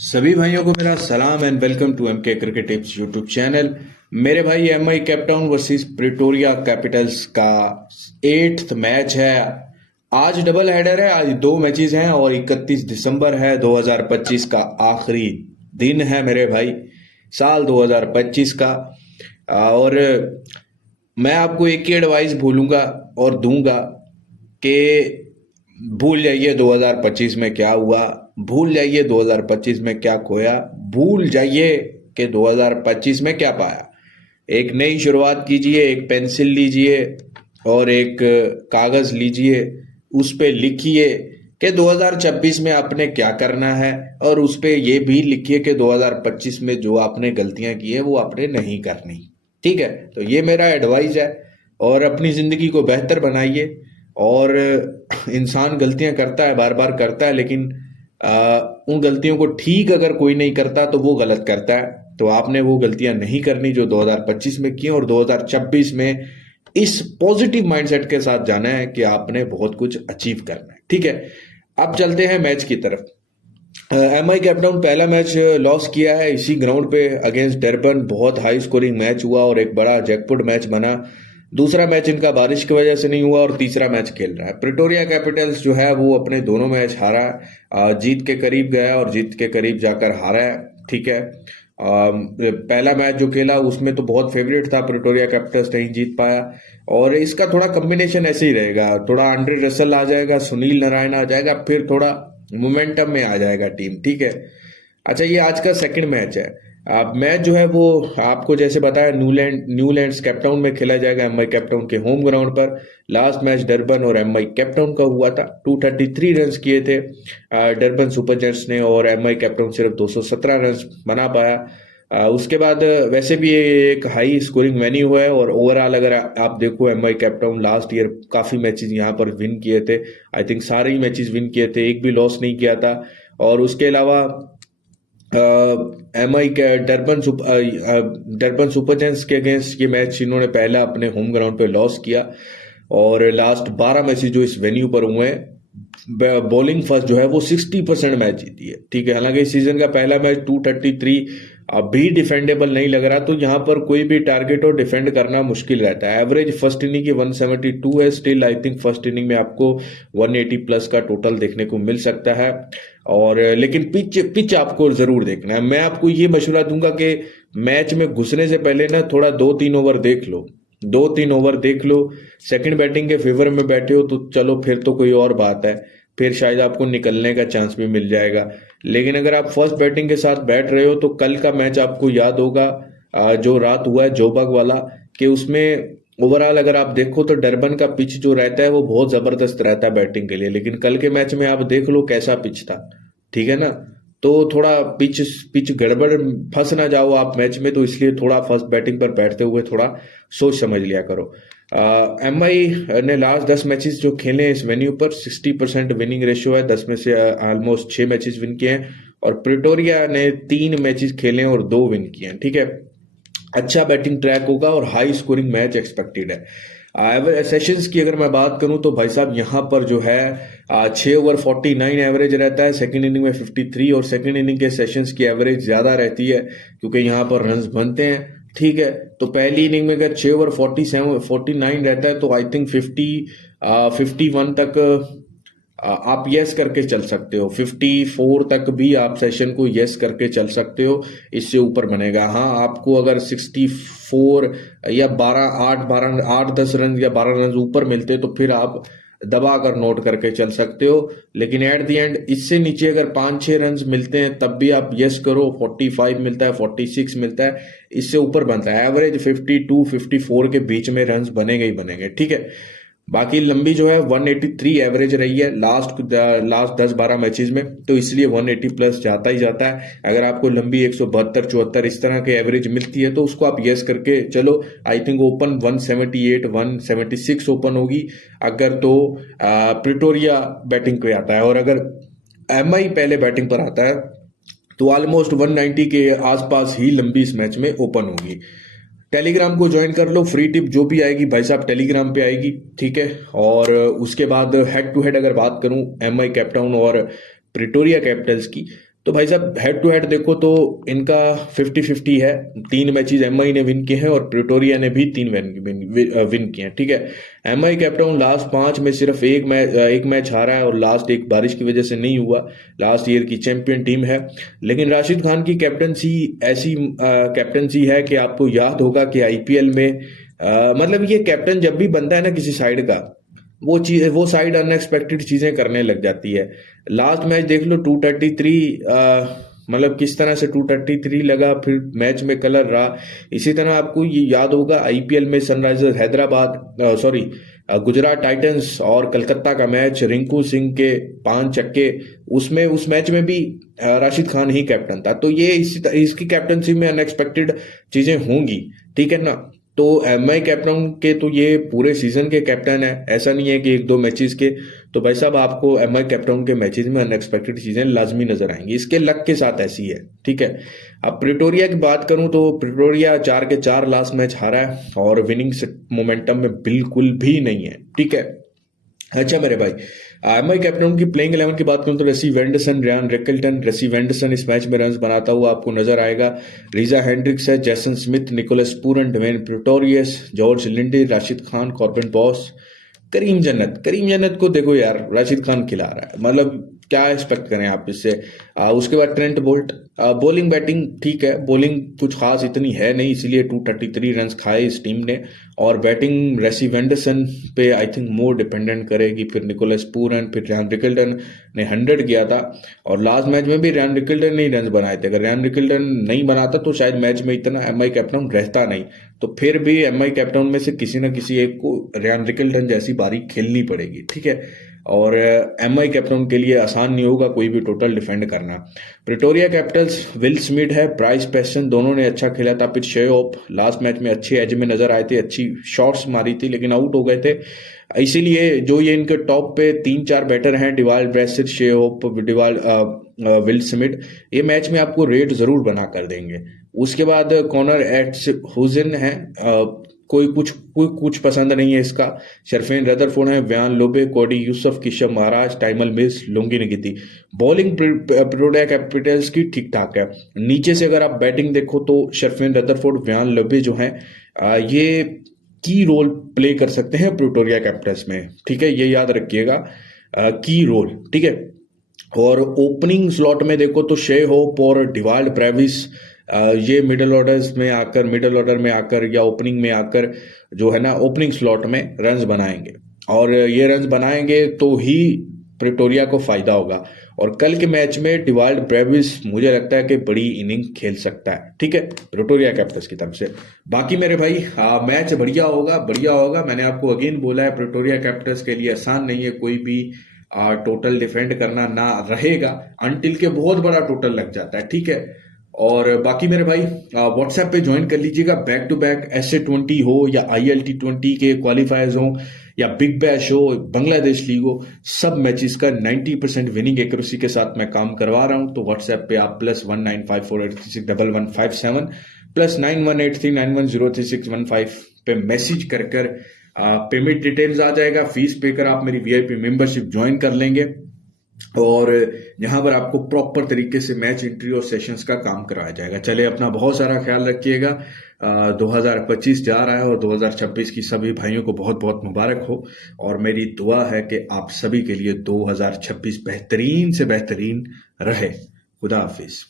सभी भाइयों को मेरा सलाम and welcome to MK cricket tips YouTube channel. मेरे भाई MI Cape Town versus Pretoria Capitals का 8th मैच है। आज डबल हेडर है, आज दो मैचेस हैं और 31 दिसंबर है 2025 का आखिरी दिन है मेरे भाई, साल 2025 का। और मैं आपको एक ही एडवाइस भूलूंगा और दूंगा कि भूल जाइए 2025 में क्या हुआ, भूल जाइए 2025 में क्या खोया, भूल जाइए कि 2025 में क्या पाया। एक नई शुरुआत कीजिए, एक पेंसिल लीजिए और एक कागज लीजिए, उस पे लिखिए कि 2026 में आपने क्या करना है और उस पे ये भी लिखिए कि 2025 में जो आपने गलतियां की है वो आपने नहीं करनी। ठीक है, तो ये मेरा एडवाइस है। और अपनी जिंदगी को बेहतर बनाइए। और इंसान गलतियां करता है, बार बार करता है, लेकिन उन गलतियों को ठीक अगर कोई नहीं करता तो वो गलत करता है। तो आपने वो गलतियां नहीं करनी जो 2025 में की, और 2026 में इस पॉजिटिव माइंडसेट के साथ जाना है कि आपने बहुत कुछ अचीव करना है। ठीक है, अब चलते हैं मैच की तरफ। एमआई केप टाउन पहला मैच लॉस किया है इसी ग्राउंड पे अगेंस्ट डरबन। बहुत हाई स्कोरिंग मैच हुआ और एक बड़ा जैकपॉट मैच बना। दूसरा मैच इनका बारिश की वजह से नहीं हुआ और तीसरा मैच खेल रहा है। प्रिटोरिया कैपिटल्स जो है वो अपने दोनों मैच हारा है, जीत के करीब गया और जीत के करीब जाकर हारा है। ठीक है, पहला मैच जो खेला उसमें तो बहुत फेवरेट था, प्रिटोरिया कैपिटल्स नहीं जीत पाया। और इसका थोड़ा कॉम्बिनेशन ऐसे ही रहेगा, थोड़ा आंड्रे रसल आ जाएगा, सुनील नारायण आ जाएगा, फिर थोड़ा मोमेंटम में आ जाएगा टीम। ठीक है, अच्छा ये आज का सेकंड मैच है। अब मैच जो है वो आपको जैसे बताया न्यूलैंड्स केप टाउन में खेला जाएगा, एमआई केप टाउन के होम ग्राउंड पर। लास्ट मैच डरबन और एमआई केप टाउन का हुआ था। 233 रन किए थे डरबन सुपर जेट्स ने और एमआई केप टाउन सिर्फ 217 रन बना पाया। उसके बाद वैसे भी ये एक हाई स्कोरिंग वेन्यू हुआ है और ओवरऑल अगर आप देखो MI Cape town last year काफी मैचेस यहाँ पर विन किए थे। आई थिंक सारे ही मैचेस विन किए थे, एक भी लॉस नहीं किया था। और उसके अलावा एम आई के डरबन सुपर जेंट्स के अगेंस्ट ये मैच इन्होंने पहला अपने होम ग्राउंड पे लॉस किया। और लास्ट 12 मैचेस जो इस वेन्यू पर हुए हैं, बॉलिंग फर्स्ट जो है वो 60% मैच जीती है। ठीक है, हालांकि इस सीजन का पहला मैच 233 अभी डिफेंडेबल नहीं लग रहा, तो यहाँ पर कोई भी टारगेट और डिफेंड करना मुश्किल रहता है। एवरेज फर्स्ट इनिंग की 172 है, still I think first inning में आपको 180 प्लस का टोटल देखने को मिल सकता है। और लेकिन पिच पिच आपको जरूर देखना है। मैं आपको ये मशवरा दूंगा कि मैच में घुसने से पहले ना थोड़ा 2-3 ओवर देख लो, 2-3 ओवर देख लो। सेकंड बैटिंग के फेवर में बैठे हो तो चलो फिर तो कोई और बात है, फिर शायद आपको निकलने का चांस भी मिल जाएगा। लेकिन अगर आप फर्स्ट बैटिंग के साथ बैठ रहे हो तो कल का मैच आपको याद होगा, जो रात हुआ है जोबर्ग वाला, कि उसमें ओवरऑल अगर आप देखो तो डरबन का पिच जो रहता है वो बहुत जबरदस्त रहता है बैटिंग के लिए, लेकिन कल के मैच में आप देख लो कैसा पिच था। ठीक है ना, तो थोड़ा पिच पिच गड़बड़ फंस ना जाओ आप मैच में, तो इसलिए थोड़ा फर्स्ट बैटिंग पर बैठते हुए थोड़ा सोच समझ लिया करो। एम आई ने लास्ट 10 मैचेस जो खेले हैं इस वेन्यू पर 60% विनिंग रेशियो है, 10 में से ऑलमोस्ट 6 मैचेस विन किए हैं। और प्रिटोरिया ने 3 मैचेस खेले हैं और 2 विन किए हैं। ठीक है, अच्छा बैटिंग ट्रैक होगा और हाई स्कोरिंग मैच एक्सपेक्टेड है। सेशंस की अगर मैं बात करूं तो भाई साहब यहाँ पर जो है 6 ओवर 49 एवरेज रहता है, सेकंड इनिंग में 53, और सेकंड इनिंग के सेशंस की एवरेज ज्यादा रहती है क्योंकि यहाँ पर रन्स बनते हैं। ठीक है, तो पहली इनिंग में अगर 6 ओवर 49 रहता है तो आई थिंक 51 तक आप यस करके चल सकते हो। 54 तक भी आप सेशन को यस करके चल सकते हो, इससे ऊपर बनेगा। हाँ, आपको अगर 64 या 8-10 रन या 12 रन ऊपर मिलते तो फिर आप दबा कर नोट करके चल सकते हो। लेकिन एट द एंड इससे नीचे अगर 5-6 रन मिलते हैं तब भी आप यस करो। 45 मिलता है, 46 मिलता है, इससे ऊपर बनता है। एवरेज 52-54 के बीच में रन बनेंगे ही बनेंगे। ठीक है, बाकी लंबी जो है 183 एवरेज रही है लास्ट 10-12 मैचेस में, तो इसलिए 180 प्लस जाता ही जाता है। अगर आपको लंबी 172-74 इस तरह के एवरेज मिलती है तो उसको आप यस करके चलो। आई थिंक ओपन 178 176 ओपन होगी अगर तो प्रिटोरिया बैटिंग पे आता है, और अगर एमआई पहले बैटिंग पर आता है तो ऑलमोस्ट 190 के आसपास ही लंबी इस मैच में ओपन होगी। टेलीग्राम को ज्वाइन कर लो, फ्री टिप जो भी आएगी भाई साहब टेलीग्राम पे आएगी। ठीक है, और उसके बाद हेड टू हेड अगर बात करूं एमआई केप टाउन और प्रिटोरिया कैपिटल्स की, तो भाई साहब हेड टू हेड देखो तो इनका 50-50 है। 3 मैचेस एमआई ने विन किए हैं और प्रिटोरिया ने भी 3 विन किए हैं, ठीक है। एमआई कैपटाउन लास्ट 5 में सिर्फ एक मैच हारा है और लास्ट एक बारिश की वजह से नहीं हुआ। लास्ट ईयर की चैंपियन टीम है। लेकिन राशिद खान की कैप्टनसी ऐसी कैप्टनसी है कि आपको याद होगा कि आईपीएल में मतलब ये कैप्टन जब भी बनता है ना किसी साइड का, वो साइड अनएक्सपेक्टेड चीजें करने लग जाती है। लास्ट मैच देख लो 233, मतलब किस तरह से 233 लगा, फिर मैच में कलर रहा। इसी तरह आपको ये याद होगा आईपीएल में Sunrisers Hyderabad sorry Gujarat Titans और कलकत्ता का मैच, रिंकू सिंह के 5 छक्के, उसमें उस मैच में भी राशिद खान ही कैप्टन था। तो ये इसकी कैप्टनसी में अनएक्सपेक्टेड चीजें होंगी, ठीक है ना। तो एमआई कैप्टन के तो ये पूरे सीजन के कैप्टन है, ऐसा नहीं है कि 1-2 मैचेस के। तो भाई साहब आपको एमआई कैप्टन के मैचेस में अनएक्सपेक्टेड चीजें लाजमी नजर आएंगी, इसके लक के साथ ऐसी है, ठीक है। अब प्रिटोरिया की बात करूं तो प्रिटोरिया 4 के 4 लास्ट मैच हारा है और विनिंग मोमेंटम में बिल्कुल भी नहीं है, ठीक है। अच्छा मेरे भाई, एमआई कैप्टन की प्लेइंग 11 की बात करूं तो रेसी वेंडरसन, रियान रिकल्टन। रेसी वेंडरसन इस मैच में रन बनाता हुआ आपको नजर आएगा। रीजा हेंड्रिक्स है, Jason Smith, Nicholas Pooran, Dwaine Pretorius, George Linde, Rashid Khan, Corbin Bosch, Karim Janat को देखो यार, राशिद खान खिला रहा है, मतलब क्या एक्सपेक्ट करें आप इससे। उसके बाद ट्रेंट बोल्ट। बॉलिंग बैटिंग ठीक है, बॉलिंग कुछ खास इतनी है नहीं, इसीलिए 233 रन खाए इस टीम ने। और बैटिंग रेसी वेंडरसन पे आई थिंक मोर डिपेंडेंट करेगी, फिर निकोलस पूरन, फिर रैन रिकल्टन ने 100 किया था। और लास्ट मैच में भी रैन रिकल्टन ने ही रन बनाए थे, अगर रैन रिकल्टन नहीं बनाता तो शायद मैच में इतना एमआई कैप्टन रहता नहीं। तो फिर भी एमआई कैप्टन में से किसी न किसी एक को रैन रिकल्टन जैसी बारी खेलनी पड़ेगी, ठीक है। और एमआई कैप्टन के लिए आसान नहीं होगा कोई भी टोटल डिफेंड करना। प्रिटोरिया कैपिटल्स, विल स्मिथ है, ब्राइस पेस्टन, दोनों ने अच्छा खेला था। फिर शे होप लास्ट मैच में अच्छे एज में नजर आए थे, अच्छी शॉट्स मारी थी लेकिन आउट हो गए थे। इसीलिए जो ये इनके टॉप पे 3-4 बैटर हैं, डिवाल्ड ब्रेसिट, शे होप, विल स्मिथ, ये मैच में आपको रेट जरूर बना कर देंगे। उसके बाद कॉनर हुजिन है, कोई कुछ पसंद नहीं है इसका। शरफेन रदरफोर्ड है, Wihan Lubbe, Codi Yusuf, Keshav Maharaj, Tymal Mills, Lungi Ngidi. Bowling Pretoria Capitals की ठीक ठाक है। नीचे से अगर आप बैटिंग देखो तो शरफेन रदरफोर्ड, व्यान लोबे जो हैं ये की रोल प्ले कर सकते हैं प्रिटोरिया कैपिटल्स में, ठीक है, ये याद रखिएगा, की रोल, ठीक है। और ओपनिंग स्लॉट में देखो तो शे होप और डिवाल्ड ब्रेविस, ये मिडिल ऑर्डर में आकर या ओपनिंग में आकर जो है ना ओपनिंग स्लॉट में रन्स बनाएंगे। और ये रन्स बनाएंगे तो ही प्रिटोरिया को फायदा होगा। और कल के मैच में डिवाल्ड ब्रेविस मुझे लगता है कि बड़ी इनिंग खेल सकता है, ठीक है, प्रिटोरिया कैपिटल्स की तरफ से। बाकी मेरे भाई मैच बढ़िया होगा। मैंने आपको अगेन बोला है प्रिटोरिया कैपिटल्स के लिए आसान नहीं है कोई भी टोटल डिफेंड करना ना रहेगा, अनटिल के बहुत बड़ा टोटल लग जाता है, ठीक है। और बाकी मेरे भाई व्हाट्सएप पे ज्वाइन कर लीजिएगा। बैक टू बैक SA20 हो या ILT20 के क्वालिफायर्स हो या बिग बैश हो, बांग्लादेश लीग हो, सब मैचेस का 90% विनिंग एक्यूरेसी के साथ मैं काम करवा रहा हूं। तो व्हाट्सएप पे आप +195483611157 +918391036115 पे मैसेज कर पेमेंट डिटेल्स आ जाएगा। फीस पे कर आप मेरी VIP मेंबरशिप ज्वाइन कर लेंगे और यहां पर आपको प्रॉपर तरीके से मैच एंट्री और सेशंस का काम कराया जाएगा। चले, अपना बहुत सारा ख्याल रखिएगा। 2025 जा रहा है और 2026 की सभी भाइयों को बहुत बहुत मुबारक हो। और मेरी दुआ है कि आप सभी के लिए 2026 बेहतरीन से बेहतरीन रहे। खुदा हाफिज।